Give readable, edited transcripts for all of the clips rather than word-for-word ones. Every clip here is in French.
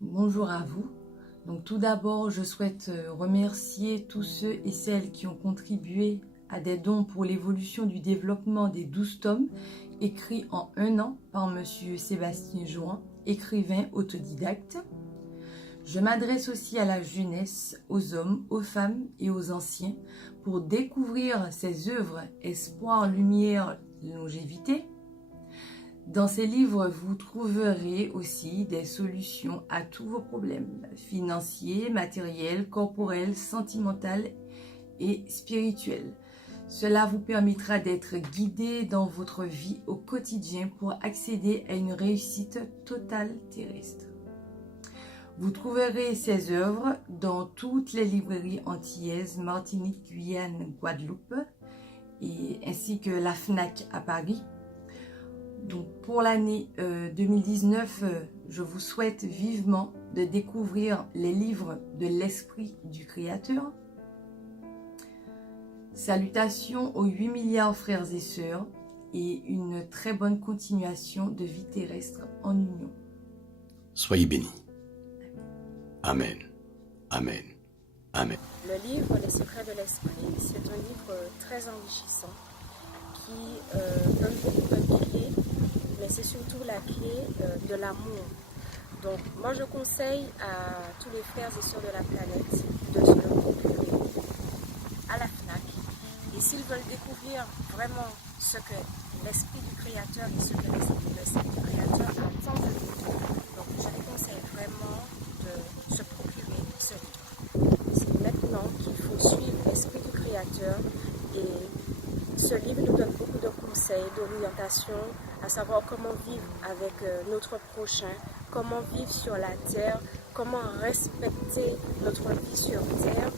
Bonjour à vous. Donc tout d'abord, je souhaite remercier tous ceux et celles qui ont contribué à des dons pour l'évolution du développement des 12 tomes écrits en un an par Monsieur Sébastien Jouan, écrivain autodidacte. Je m'adresse aussi à la jeunesse, aux hommes, aux femmes et aux anciens pour découvrir ces œuvres Espoir, Lumière, Longévité. Dans ces livres, vous trouverez aussi des solutions à tous vos problèmes financiers, matériels, corporels, sentimentaux et spirituels. Cela vous permettra d'être guidé dans votre vie au quotidien pour accéder à une réussite totale terrestre. Vous trouverez ces œuvres dans toutes les librairies antillaises, Martinique, Guyane, Guadeloupe, ainsi que la FNAC à Paris. Donc pour l'année 2019, je vous souhaite vivement de découvrir les livres de l'Esprit du Créateur. Salutations aux 8 milliards frères et sœurs et une très bonne continuation de vie terrestre en union. Soyez bénis. Amen. Amen. Amen. Le livre Les secrets de l'esprit, c'est un livre très enrichissant qui donne beaucoup de clés, mais c'est surtout la clé de l'amour. Donc moi je conseille à tous les frères et sœurs de la planète de se le procurer à la FNAC. Et s'ils veulent découvrir vraiment ce que l'esprit du Créateur et ce que l'esprit du Créateur attend de nous, donc je les conseille vraiment de se procurer ce livre. C'est maintenant qu'il faut suivre l'esprit du Créateur et ce livre nous donne beaucoup de conseils, d'orientation, à savoir comment vivre avec notre prochain, comment vivre sur la terre, comment respecter notre vie sur terre.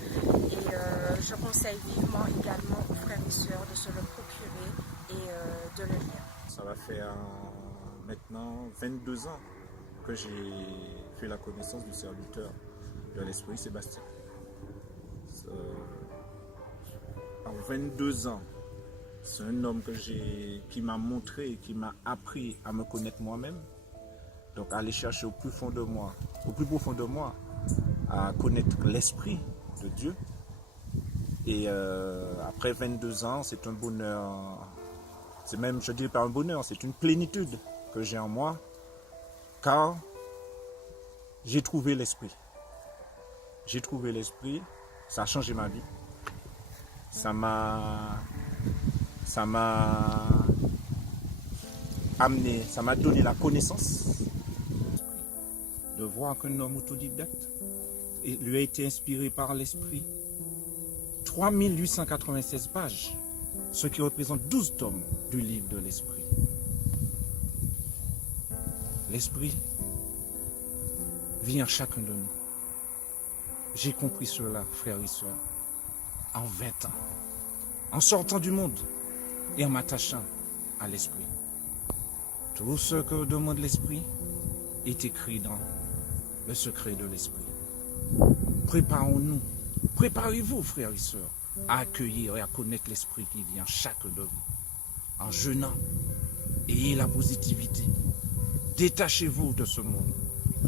Et je conseille vivement également aux frères et sœurs de se le procurer et de le lire. Ça va faire maintenant 22 ans que j'ai fait la connaissance du serviteur de l'Esprit Sébastien. En 22 ans, c'est un homme qui m'a montré, qui m'a appris à me connaître moi-même. Donc aller chercher au plus fond de moi, au plus profond de moi, à connaître l'Esprit de Dieu. Et après 22 ans, c'est un bonheur, c'est même, je dirais pas un bonheur, c'est une plénitude que j'ai en moi, car j'ai trouvé l'Esprit. J'ai trouvé l'Esprit, ça a changé ma vie. Ça m'a amené, ça m'a donné la connaissance de voir qu'un homme autodidacte lui a été inspiré par l'Esprit. 3896 pages, ce qui représente 12 tomes du livre de l'Esprit. L'Esprit vit en chacun de nous. J'ai compris cela, frères et sœurs, en 20 ans, en sortant du monde et en m'attachant à l'Esprit. Tout ce que demande l'Esprit est écrit dans le secret de l'Esprit. Préparons-nous, préparez-vous, frères et sœurs, à accueillir et à connaître l'Esprit qui vit en chacun de vous. En jeûnant, ayez la positivité. Détachez-vous de ce monde.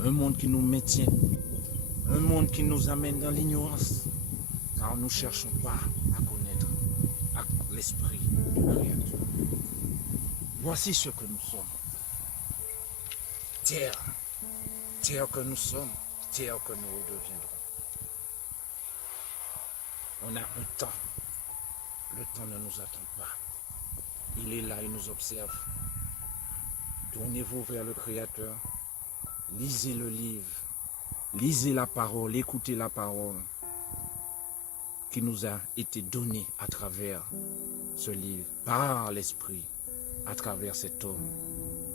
Un monde qui nous maintient, un monde qui nous amène dans l'ignorance, car nous ne cherchons pas à connaître l'Esprit du Créateur. Voici ce que nous sommes. Terre, terre que nous sommes, terre que nous redeviendrons. On a un temps. Le temps ne nous attend pas. Il est là, il nous observe. Tournez-vous vers le Créateur. Lisez le livre. Lisez la parole. Écoutez la parole qui nous a été donnée à travers ce livre, par l'Esprit, à travers cet homme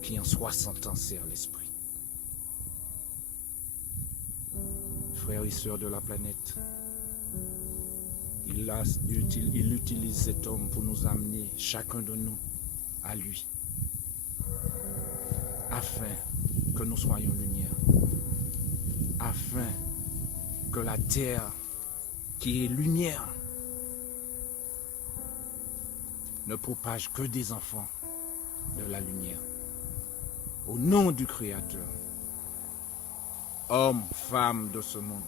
qui en 60 ans sert l'Esprit. Frères et sœurs de la planète, il utilise cet homme pour nous amener, chacun de nous, à lui, afin que nous soyons lumière, afin que la terre qui est lumière ne propage que des enfants de la lumière. Au nom du Créateur, hommes, femmes de ce monde,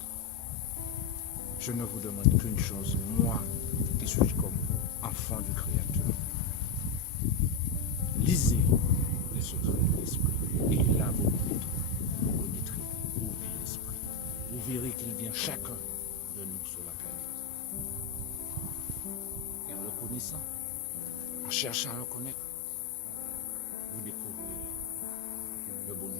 je ne vous demande qu'une chose, moi qui suis comme enfant du Créateur. Lisez les secrets de l'Esprit et là vous connaîtrez où vit l'Esprit. Vous verrez qu'il vient chacun de nous sur la planète. Et en le connaissant, en cherchant à le connaître, vous découvrirez le bonheur.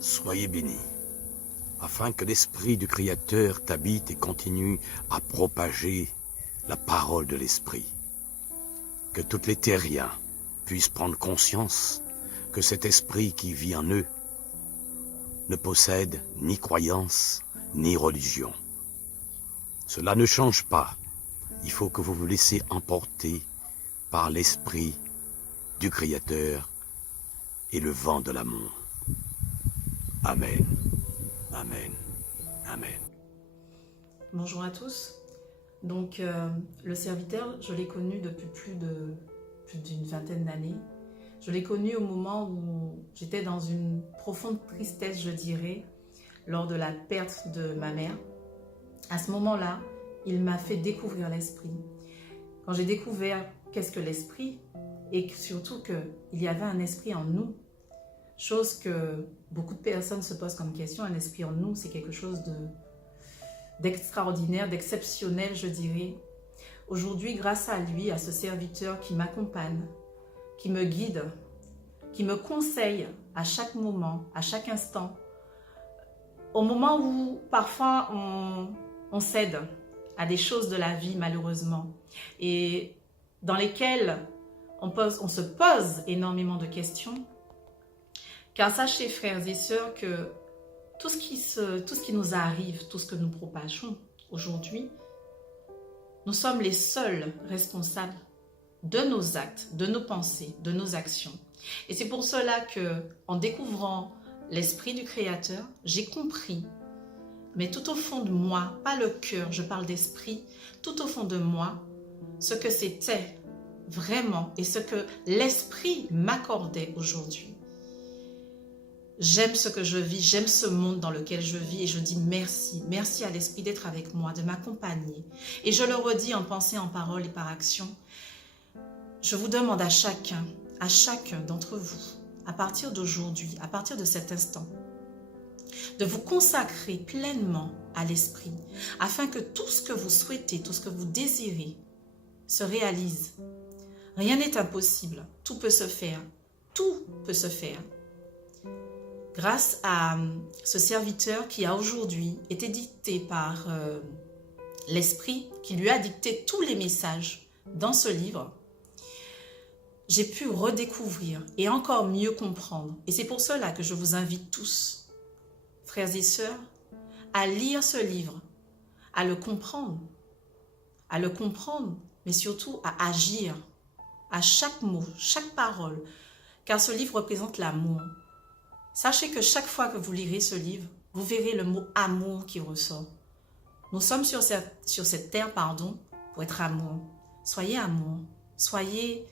Soyez bénis, afin que l'Esprit du Créateur t'habite et continue à propager la parole de l'Esprit. Que tous les terriens puissent prendre conscience que cet Esprit qui vit en eux ne possède ni croyance ni religion. Cela ne change pas. Il faut que vous vous laissiez emporter par l'Esprit du Créateur et le vent de l'amour. Amen, Amen, Amen. Bonjour à tous. Donc, le serviteur, je l'ai connu depuis plus d'une vingtaine d'années. Je l'ai connu au moment où j'étais dans une profonde tristesse, je dirais, lors de la perte de ma mère. À ce moment-là, il m'a fait découvrir l'esprit. Quand j'ai découvert qu'est-ce que l'esprit, et surtout qu'il y avait un esprit en nous, chose que beaucoup de personnes se posent comme question, un esprit en nous, c'est quelque chose d'extraordinaire, d'exceptionnel, je dirais. Aujourd'hui, grâce à lui, à ce serviteur qui m'accompagne, qui me guide, qui me conseille à chaque moment, à chaque instant, au moment où parfois on cède à des choses de la vie, malheureusement, et dans lesquelles on se pose énormément de questions. Car sachez, frères et sœurs, que tout ce qui nous arrive, tout ce que nous propageons aujourd'hui, nous sommes les seuls responsables de nos actes, de nos pensées, de nos actions. Et c'est pour cela que, en découvrant l'esprit du Créateur, j'ai compris, mais tout au fond de moi, pas le cœur, je parle d'esprit, tout au fond de moi, ce que c'était vraiment et ce que l'esprit m'accordait aujourd'hui. J'aime ce que je vis, j'aime ce monde dans lequel je vis et je dis merci. Merci à l'esprit d'être avec moi, de m'accompagner. Et je le redis en pensée, en parole et par action. Je vous demande à chacun d'entre vous, à partir d'aujourd'hui, à partir de cet instant, de vous consacrer pleinement à l'esprit, afin que tout ce que vous souhaitez, tout ce que vous désirez, se réalise. Rien n'est impossible, tout peut se faire, tout peut se faire. Grâce à ce serviteur qui a aujourd'hui été dicté par l'esprit, qui lui a dicté tous les messages dans ce livre, j'ai pu redécouvrir et encore mieux comprendre. Et c'est pour cela que je vous invite tous, frères et sœurs, à lire ce livre, à le comprendre, mais surtout à agir à chaque mot, chaque parole, car ce livre représente l'amour. Sachez que chaque fois que vous lirez ce livre, vous verrez le mot amour qui ressort. Nous sommes sur cette terre, pour être amour. Soyez amour. Soyez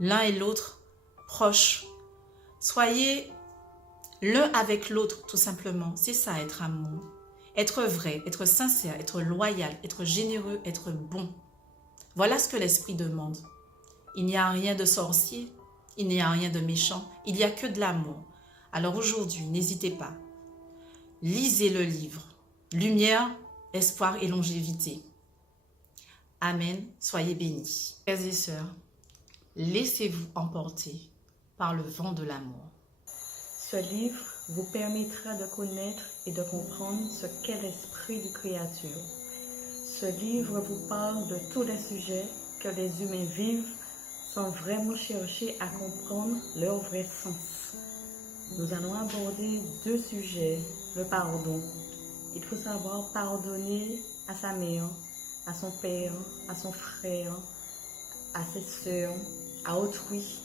l'un et l'autre proches. Soyez l'un avec l'autre, tout simplement. C'est ça, être amour. Être vrai, être sincère, être loyal, être généreux, être bon. Voilà ce que l'esprit demande. Il n'y a rien de sorcier, il n'y a rien de méchant, il n'y a que de l'amour. Alors aujourd'hui, n'hésitez pas. Lisez le livre. Lumière, espoir et longévité. Amen. Soyez bénis. Frères et sœurs, laissez-vous emporter par le vent de l'amour. Ce livre vous permettra de connaître et de comprendre ce qu'est l'esprit du Créateur. Ce livre vous parle de tous les sujets que les humains vivent sans vraiment chercher à comprendre leur vrai sens. Nous allons aborder 2 sujets, le pardon. Il faut savoir pardonner à sa mère, à son père, à son frère, à ses sœurs, à autrui.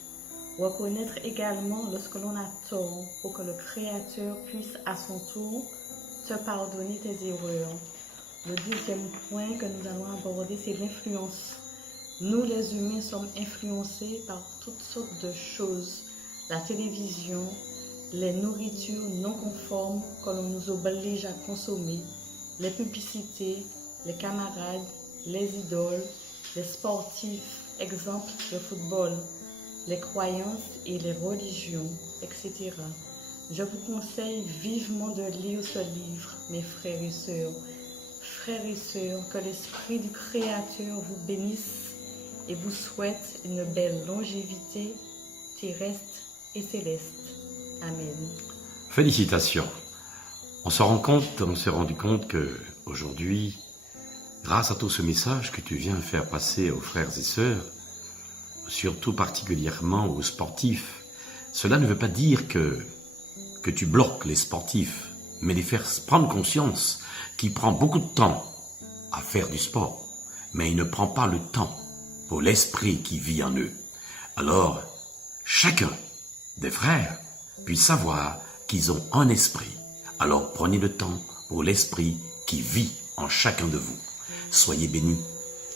Reconnaître également lorsque l'on a tort pour que le Créateur puisse à son tour te pardonner tes erreurs. Le 2e point que nous allons aborder, c'est l'influence. Nous les humains sommes influencés par toutes sortes de choses. la télévision, les nourritures non conformes que l'on nous oblige à consommer, les publicités, les camarades, les idoles, les sportifs, exemple le football, les croyances et les religions, etc. Je vous conseille vivement de lire ce livre, mes frères et sœurs. Frères et sœurs, que l'Esprit du Créateur vous bénisse et vous souhaite une belle longévité terrestre et céleste. Amen. Félicitations. On s'est rendu compte que aujourd'hui, grâce à tout ce message que tu viens faire passer aux frères et sœurs, surtout particulièrement aux sportifs, cela ne veut pas dire que tu bloques les sportifs, mais les faire prendre conscience qu'il prend beaucoup de temps à faire du sport, mais il ne prend pas le temps pour l'esprit qui vit en eux. Alors, chacun des frères puisse savoir qu'ils ont un esprit. Alors prenez le temps pour l'esprit qui vit en chacun de vous. Soyez bénis,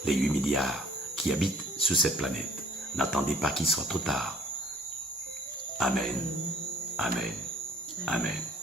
les 8 milliards qui habitent sur cette planète. N'attendez pas qu'il soit trop tard. Amen. Amen. Amen.